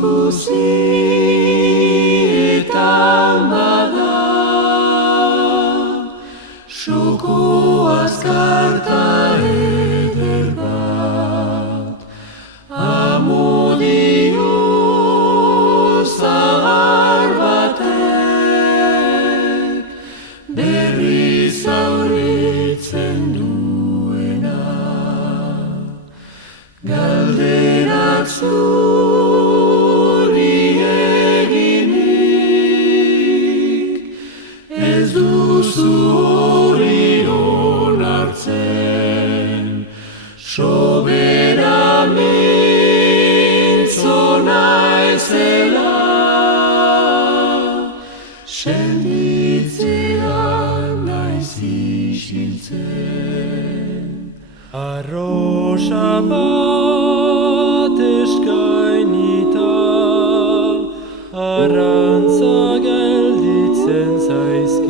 guztietan bada, soko azkarta eder bat, amodio zahar batek, berriz aurritzen duena, galderak zuri eginik, ez duzu hori onartzen, sobera mintzo naizela, senditzean naiz isiltzen. Arrosa bat eskainita, arrantza gelditzen zaizkit.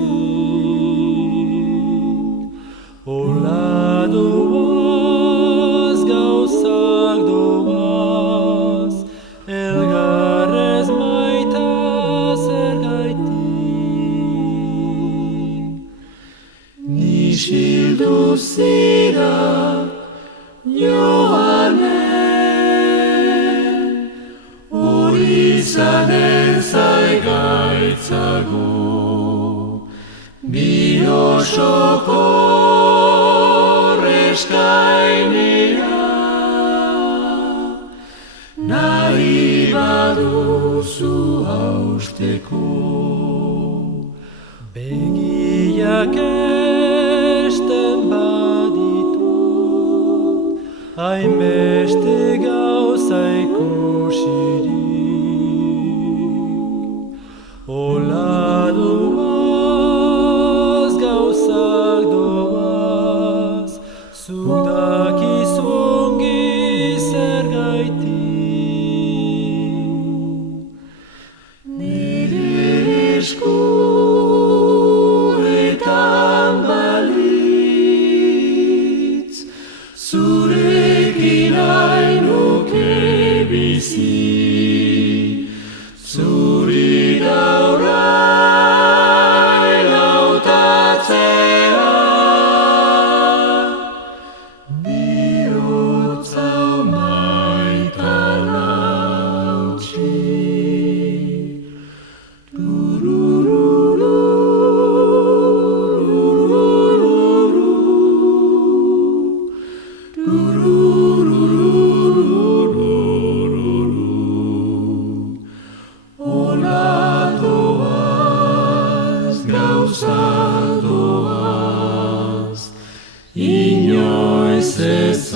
Ola doaz, gauzak doaz, elgarrez maita zergaitik. Nisildu zira joanen, hori zanen zaigaitzago, biosoko eskainia, nahi baduzu hausteko. Begiak esten baditut, hainbeste gauza ikusirik. Ola doaz, gauzak doaz, zuk dakizungi zergaitik. Nire eskuetan balitz, zurekin hainuke bizi, zuri gaur hautatzea, bihotza maitan hautsi. Ola doaz, gauza doaz, inoiz ez